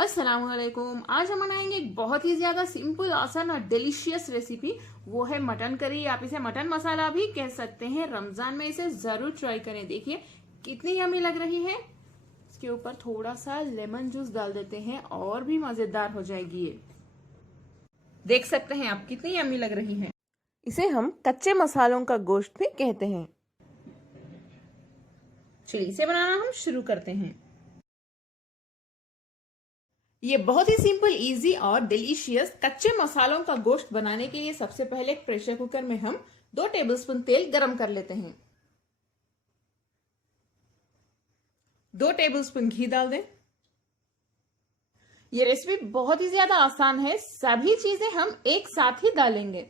अस्सलामुअलैकुम। आज हम बनाएंगे एक बहुत ही ज्यादा सिंपल, आसान और डिलीशियस रेसिपी। वो है मटन करी। आप इसे मटन मसाला भी कह सकते हैं। रमजान में इसे जरूर ट्राई करें। देखिए कितनी यम्मी लग रही है। इसके ऊपर थोड़ा सा लेमन जूस डाल देते हैं और भी मजेदार हो जाएगी ये। देख सकते हैं आप कितनी यम्मी लग रही है। इसे हम कच्चे मसालों का गोश्त भी कहते हैं। चलिए इसे बनाना हम शुरू करते हैं। ये बहुत ही सिंपल, इजी और डिलीशियस कच्चे मसालों का गोश्त बनाने के लिए सबसे पहले एक प्रेशर कुकर में हम 2 टेबलस्पून तेल गरम कर लेते हैं। 2 टेबलस्पून घी डाल दें। ये रेसिपी बहुत ही ज्यादा आसान है। सभी चीजें हम एक साथ ही डालेंगे।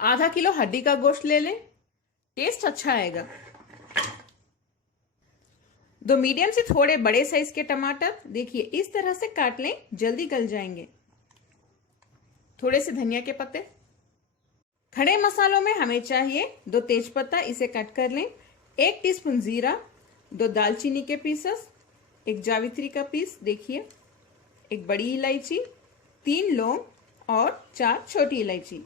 आधा किलो हड्डी का गोश्त ले लें, टेस्ट अच्छा आएगा। 2 मीडियम से थोड़े बड़े साइज के टमाटर, देखिए इस तरह से काट लें, जल्दी गल जाएंगे। थोड़े से धनिया के पत्ते। खड़े मसालों में हमें चाहिए 2 तेजपत्ता, इसे कट कर लें। 1 टीस्पून जीरा, 2 दालचीनी के पीसेस, 1 जावित्री का पीस, देखिए 1 बड़ी इलायची, 3 लौंग और 4 छोटी इलायची।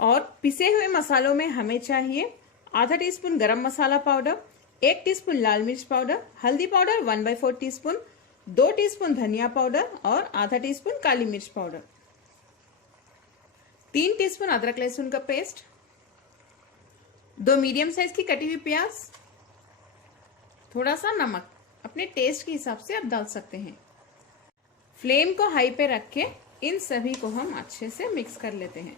और पिसे हुए मसालों में हमें चाहिए आधा टीस्पून गरम मसाला पाउडर, 1 टीस्पून लाल मिर्च पाउडर, हल्दी पाउडर 1/4 टीस्पून, 2 टीस्पून धनिया पाउडर और आधा टीस्पून काली मिर्च पाउडर, 3 टीस्पून अदरक लहसुन का पेस्ट, 2 मीडियम साइज की कटी हुई प्याज, थोड़ा सा नमक अपने टेस्ट के हिसाब से आप डाल सकते हैं। फ्लेम को हाई पे रख के इन सभी को हम अच्छे से मिक्स कर लेते हैं।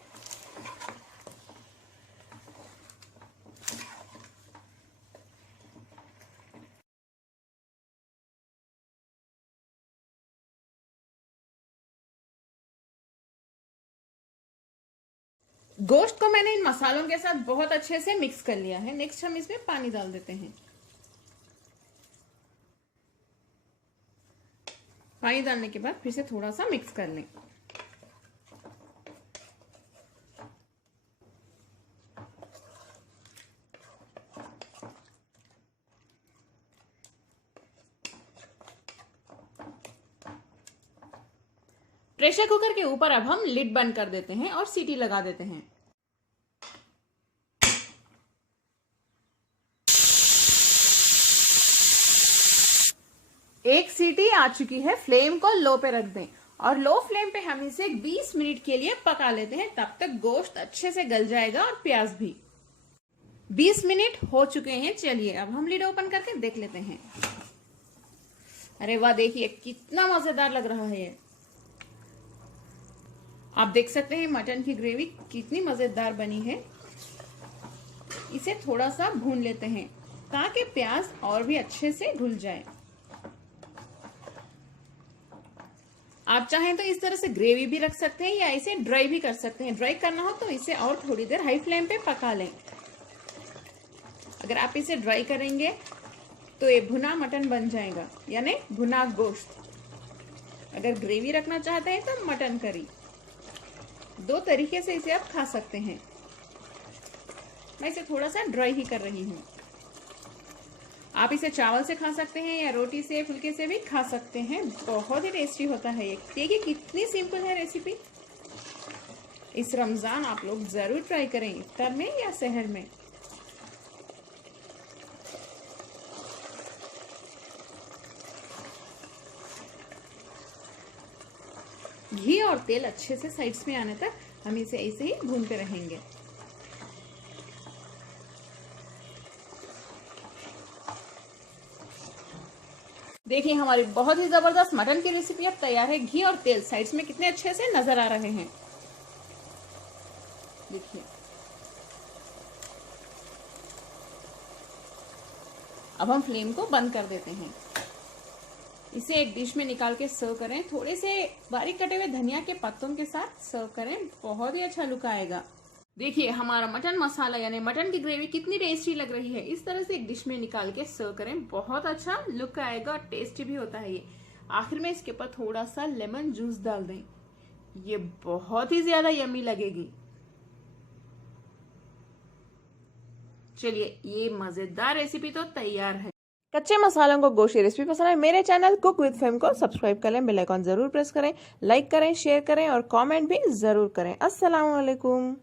गोश्त को मैंने इन मसालों के साथ बहुत अच्छे से मिक्स कर लिया है। नेक्स्ट हम इसमें पानी डाल देते हैं। पानी डालने के बाद फिर से थोड़ा सा मिक्स कर लें। प्रेशर कुकर के ऊपर अब हम लिड बंद कर देते हैं और सीटी लगा देते हैं। एक सीटी आ चुकी है। फ्लेम को लो पे रख दें और लो फ्लेम पे हम इसे 20 मिनट के लिए पका लेते हैं। तब तक गोश्त अच्छे से गल जाएगा और प्याज भी। 20 मिनट हो चुके हैं। चलिए अब हम लिड ओपन करके देख लेते हैं। अरे वाह, देखिए कितना मजेदार लग रहा है ये। आप देख सकते हैं मटन की ग्रेवी कितनी मजेदार बनी है। इसे थोड़ा सा भून लेते हैं ताकि प्याज और भी अच्छे से घुल जाए। आप चाहें तो इस तरह से ग्रेवी भी रख सकते हैं या इसे ड्राई भी कर सकते हैं। ड्राई करना हो तो इसे और थोड़ी देर हाई फ्लेम पे पका लें। अगर आप इसे ड्राई करेंगे तो ये भुना मटन बन जाएगा, यानी भुना गोश्त। अगर ग्रेवी रखना चाहते हैं तो मटन करी। 2 तरीके से इसे आप खा सकते हैं। मैं इसे थोड़ा सा ड्राई ही कर रही हूँ। आप इसे चावल से खा सकते हैं या रोटी से, फुल्के से भी खा सकते हैं। बहुत ही टेस्टी होता है ये। देखिए कितनी सिंपल है रेसिपी। इस रमजान आप लोग जरूर ट्राई करें, इफ्तार में या सहर में। घी और तेल अच्छे से साइड्स में आने तक हम इसे ऐसे ही भूनते रहेंगे। देखिए हमारी बहुत ही जबरदस्त मटन की रेसिपी अब तैयार है। घी और तेल साइड्स में कितने अच्छे से नजर आ रहे हैं। देखिए अब हम फ्लेम को बंद कर देते हैं। इसे एक डिश में निकाल के सर्व करें। थोड़े से बारीक कटे हुए धनिया के पत्तों के साथ सर्व करें। बहुत ही अच्छा लुक आएगा। देखिए हमारा मटन मसाला यानी मटन की ग्रेवी कितनी टेस्टी लग रही है। इस तरह से एक डिश में निकाल के सर्व करें। बहुत अच्छा लुक आएगा और टेस्टी भी होता है ये। आखिर में इसके ऊपर थोड़ा सा लेमन जूस डाल दें। ये बहुत ही ज्यादा यम्मी लगेगी। चलिए ये मजेदार रेसिपी तो तैयार है। कच्चे मसालों को गोश्त की रेसिपी पसंद है मेरे चैनल कुक विद फेम को सब्सक्राइब कर लें, बेल आइकॉन जरूर प्रेस करें, लाइक करें, शेयर करें और कमेंट भी जरूर करें। अस्सलाम वालेकुम।